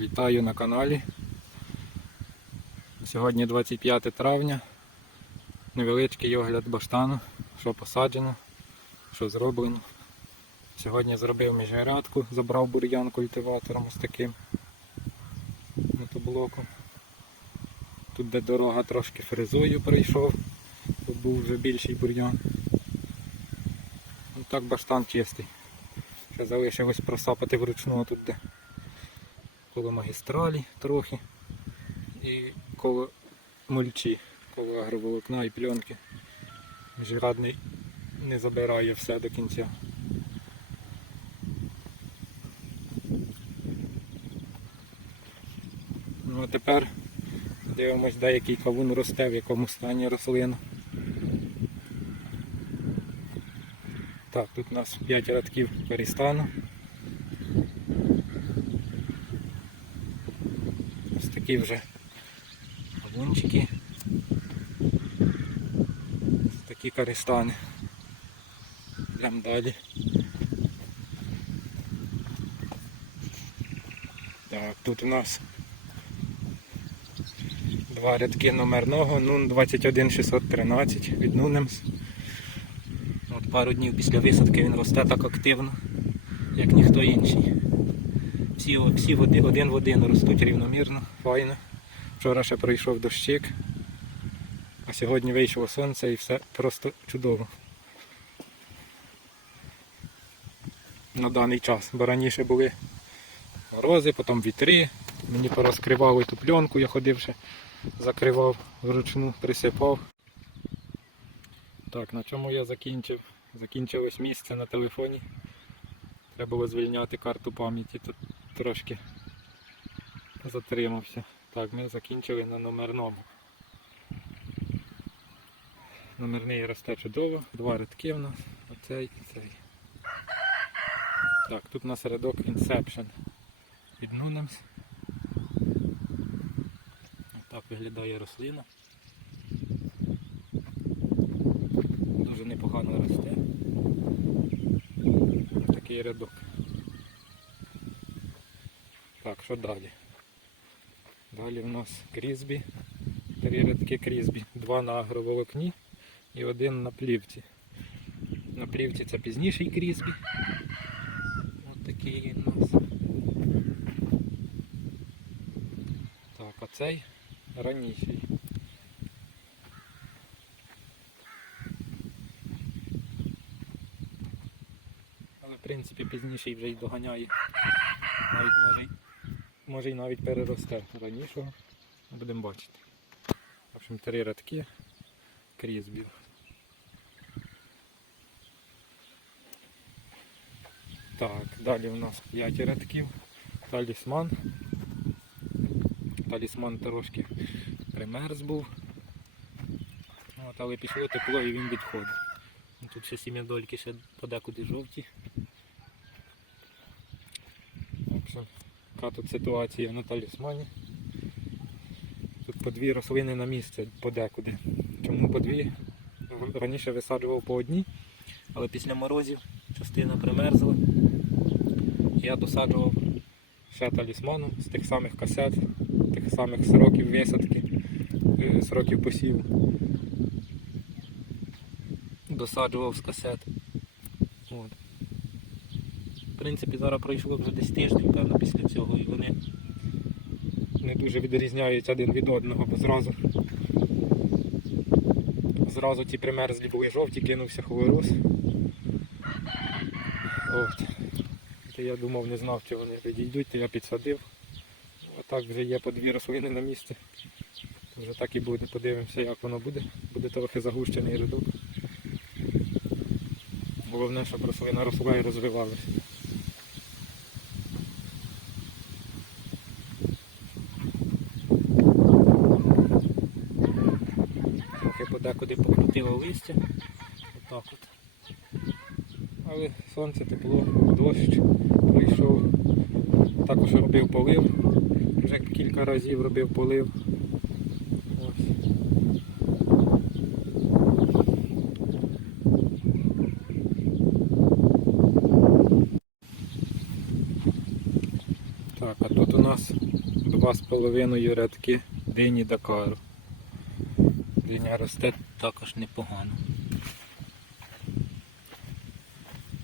Вітаю на каналі. Сьогодні 25 травня. Невеличкий огляд баштану, що посаджено, що зроблено. Сьогодні зробив міжрядку, забрав бур'ян культиватором ось таким мотоблоком. Тут де дорога трошки фрезою прийшов, тут був вже більший бур'ян. Ну так баштан чистий. Ще залишилось просапати вручну тут де коло магістралі трохи і коло мульчі, коло агроволокна і пленки. Міжрадний не забирає все до кінця. Ну а тепер дивимось, де який кавун росте, в якому стані рослина. Так, тут у нас 5 рядків перестану. Ось такі вже кавунчики. Ось такі користани. Йдемо далі. Так, тут у нас два рядки номерного, нун 21613 від Нунемс. От пару днів після висадки він росте так активно, як ніхто інший. Всі, всі води, один в один ростуть рівномірно, файно. Вчора ще пройшов дощик, а сьогодні вийшло сонце і все просто чудово. На даний час, бо раніше були морози, потім вітри, мені порозкривали ту пленку, я ходив ще, закривав вручну, присипав. Так, на чому я закінчив? Закінчилось місце на телефоні. Треба було звільняти карту пам'яті, трошки затримався. Так, ми закінчили на номерному. Номерний росте чудово, два рядки в нас, оцей і цей. Так, тут у нас рядок Inception від Nunems. Так виглядає рослина. Дуже непогано росте. Такий рядок. Так, що далі? Далі в нас крізбі. Три рядки крізбі. Два на агроволокні і один на плівці. На плівці це пізніший крізбі. Ось такий він у нас. Так, а цей раніший. Але в принципі пізніший вже й доганяє. Навіть може, може й навіть переросте ранішого. Будемо бачити. В общем, три рядки крізбів. Так, далі у нас 5 рядків. Талісман. Талісман трошки примерз був. От, але пішло тепло і він відходить. Тут ще сім'ядольки ще подекуди жовті. В общем, така тут ситуація на талісмані. Тут по дві рослини на місце подекуди. Чому по дві? Раніше висаджував по одній, але після морозів частина примерзла. Я досаджував ще талісману з тих самих касет, тих самих сроків висадки, е, сроків посіву. Досаджував з касет. От. Принципі, зараз пройшло вже десь тиждень, певно, після цього, і вони не дуже відрізняються один від одного, бо зразу зразу ті примерзлі були жовті, кинувся хворос. От. То я думав, не знав, чи вони відійдуть, то я підсадив. А так вже є по дві рослини на місці. Вже так і буде, подивимося, як воно буде. Буде трохи загущений рядок. Головне, щоб рослина росла і розвивалася. Подекуди покрутило листя. Отак от. Але сонце тепло, дощ прийшов. Також робив полив. Вже кілька разів робив полив. Так, а тут у нас два з половиною рядки дині Дакару. Диня росте також непогано.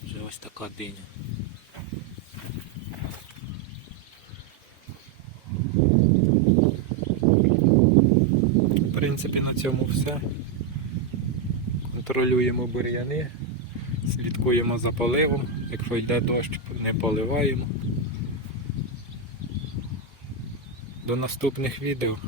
Вже ось така диня. В принципі, на цьому все. Контролюємо бур'яни, слідкуємо за поливом. Якщо йде дощ, не поливаємо. До наступних відео.